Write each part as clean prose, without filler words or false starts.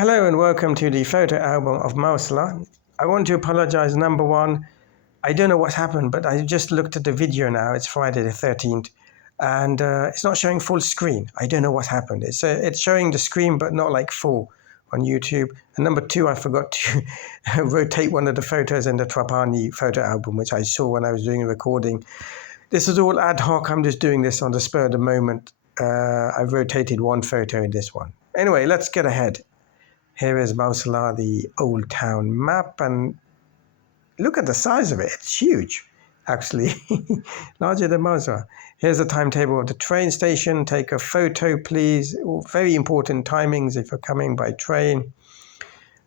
Hello and welcome to the photo album of Marsala. I want to apologize. Number one, I don't know what's happened, but I just looked at the video now. It's Friday the 13th, and it's not showing full screen. I don't know what's happened. It's showing the screen, but not like full on YouTube. And number two, I forgot to rotate one of the photos in the Trapani photo album, which I saw when I was doing a recording. This is all ad hoc. I'm just doing this on the spur of the moment. I've rotated one photo in this one. Anyway, let's get ahead. Here is Marsala, the old town map, and look at the size of it. It's huge, actually, larger than Marsala. Here's the timetable of the train station. Take a photo, please. Very important timings if you're coming by train.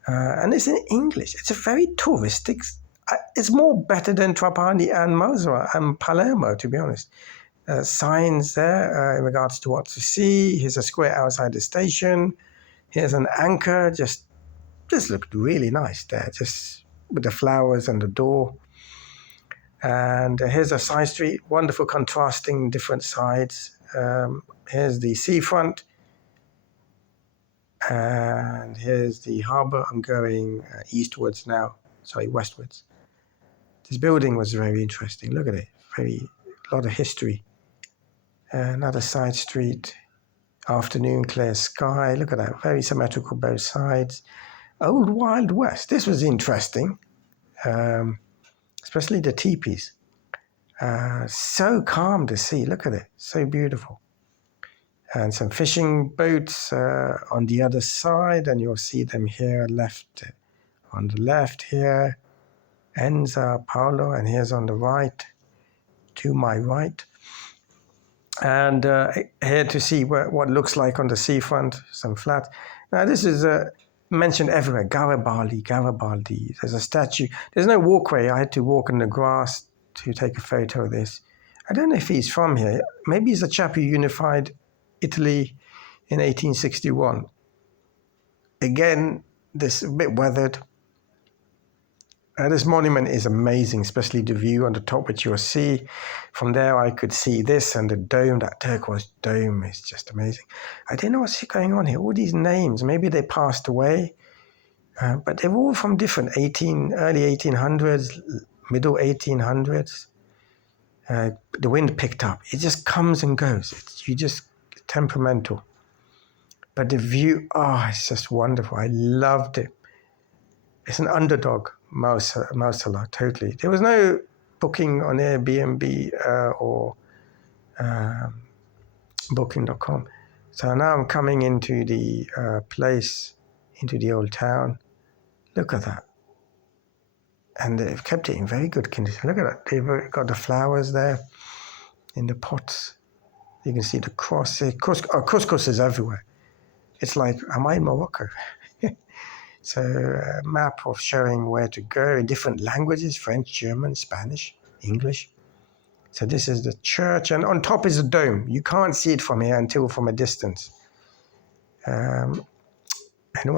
And it's in English. It's a very touristic. It's more better than Trapani and Marsala and Palermo, to be honest. Signs there in regards to what to see. Here's a square outside the station. Here's an anchor, just looked really nice there, just with the flowers and the door. And here's a side street, wonderful contrasting different sides. Here's the seafront. And here's the harbour. I'm going eastwards now, sorry, westwards. This building was very interesting. Look at it, a lot of history. Another side street. Afternoon, clear sky. Look at that, very symmetrical both sides. Old Wild West. This was interesting, especially the teepees. So calm to see. Look at it, so beautiful. And some fishing boats on the other side, and you'll see them here left. On the left here, Enza, Paolo, and here's on the right, to my right. And here to see what looks like on the seafront, some flats. Now this is mentioned everywhere, Garibaldi. There's a statue. There's no walkway. I had to walk in the grass to take a photo of this. I don't know if he's from here. Maybe he's a chap who unified Italy in 1861. Again, this a bit weathered. This monument is amazing, especially the view on the top, which you'll see. From there, I could see this and the dome, that turquoise dome is just amazing. I don't know what's going on here. All these names, maybe they passed away, but they're all from different early 1800s, middle 1800s. The wind picked up. It just comes and goes. It's temperamental. But the view, it's just wonderful. I loved it. It's an underdog. Marsala, totally. There was no booking on Airbnb or booking.com. So now I'm coming into the place, into the old town. Look at that. And they've kept it in very good condition. Look at that. They've got the flowers there in the pots. You can see the cross. Couscous is everywhere. It's like, am I in Morocco? So a map of showing where to go in different languages, French, German, Spanish, English. So this is the church, and on top is a dome. You can't see it from here until from a distance. Anyone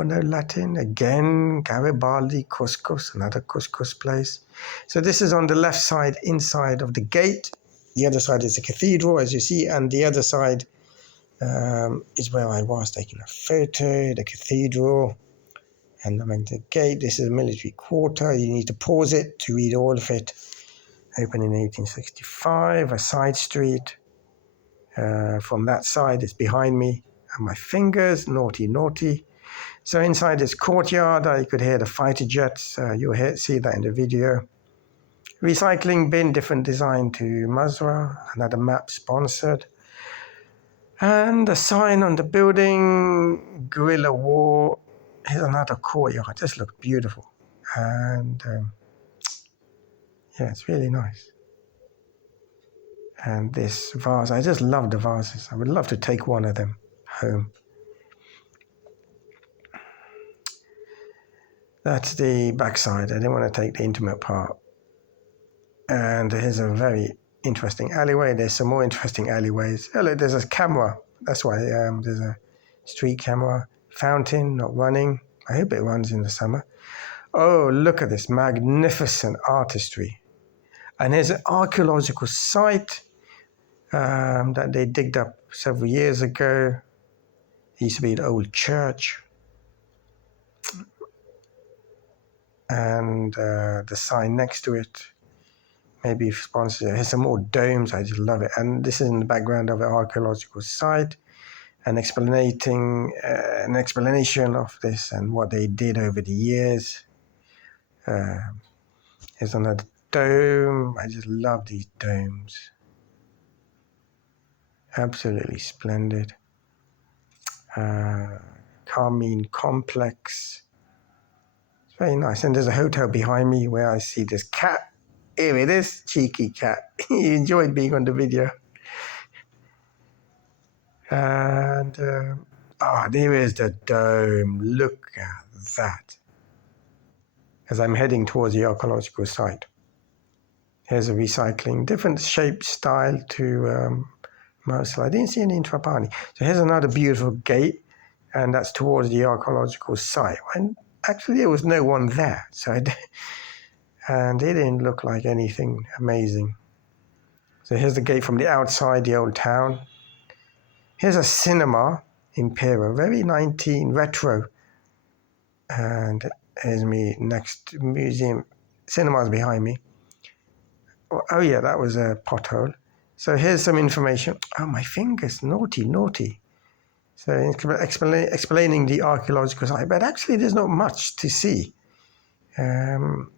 know Latin? Again, Garibaldi, Couscous, another couscous place. So this is on the left side, inside of the gate. The other side is the cathedral, as you see, and the other side is where I was taking a photo, the cathedral. And I'm at the gate. This is a military quarter. You need to pause it to read all of it. Opened in 1865, a side street. From that side, it's behind me. And my fingers, naughty. So inside this courtyard, you could hear the fighter jets. You'll see that in the video. Recycling bin, different design to Marsala. Another map sponsored. And a sign on the building, guerrilla war. Here's another courtyard. This looks beautiful. And it's really nice. And this vase, I just love the vases. I would love to take one of them home. That's the backside. I didn't want to take the intimate part. And here's a very interesting alleyway. There's some more interesting alleyways. Oh, look, there's a camera. That's why there's a street camera. Fountain, not running. I hope it runs in the summer. Oh, look at this magnificent artistry. And here's an archaeological site that they digged up several years ago. It used to be an old church. and the sign next to it. Maybe sponsors. Here's some more domes. I just love it. And this is in the background of an archaeological site, and an explanation of this and what they did over the years. Here's another dome. I just love these domes. Absolutely splendid. Carmine Complex. It's very nice. And there's a hotel behind me where I see this cat. Here it is, cheeky cat. He enjoyed being on the video. And there is the dome. Look at that. As I'm heading towards the archaeological site. Here's a recycling, different shape, style to Marsala. I didn't see any in Trapani. So here's another beautiful gate, and that's towards the archaeological site. And actually, there was no one there, and it didn't look like anything amazing. So here's the gate from the outside, the old town. Here's a cinema, Imperial, very 19 retro. And here's me next museum. Cinema's behind me. Oh yeah, that was a pothole. So here's some information. Oh, my fingers, naughty. So explaining the archaeological site, but actually there's not much to see from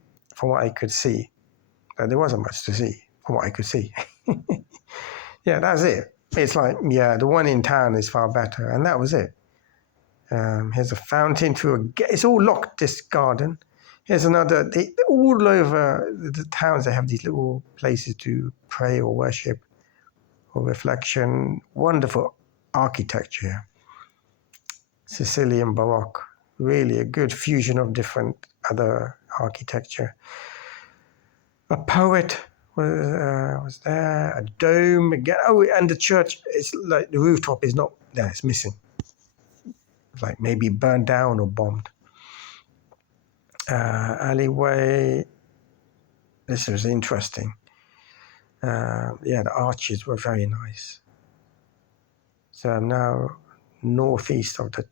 what I could see. There wasn't much to see from what I could see. Yeah, that's it. It's like, yeah, the one in town is far better, and that was it. Here's a fountain through a gate. It's all locked, this garden. Here's another, all over the towns, they have these little places to pray or worship or reflection. Wonderful architecture. Sicilian Baroque. Really a good fusion of different other architecture. A poet was there, a dome again. Oh, and the church, it's like the rooftop is not there, it's missing. It's like maybe burned down or bombed. Alleyway. This was interesting. Yeah, the arches were very nice. So I'm now northeast of the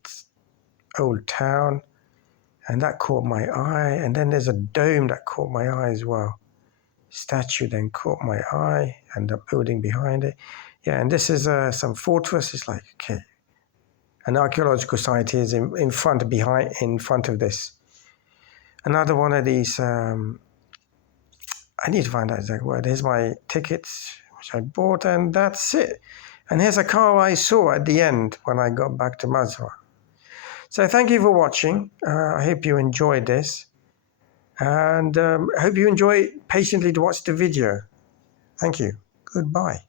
old town, and that caught my eye. And then there's a dome that caught my eye as well. Statue then caught my eye, and the building behind it. Yeah, and this is some fortress. It's like, okay, an archaeological site is in front of this. Another one of these, I need to find out exactly where. Here's my tickets, which I bought, and that's it. And here's a car I saw at the end when I got back to Marsala. So thank you for watching. I hope you enjoyed this. And I hope you enjoy patiently to watch the video. Thank you. Goodbye.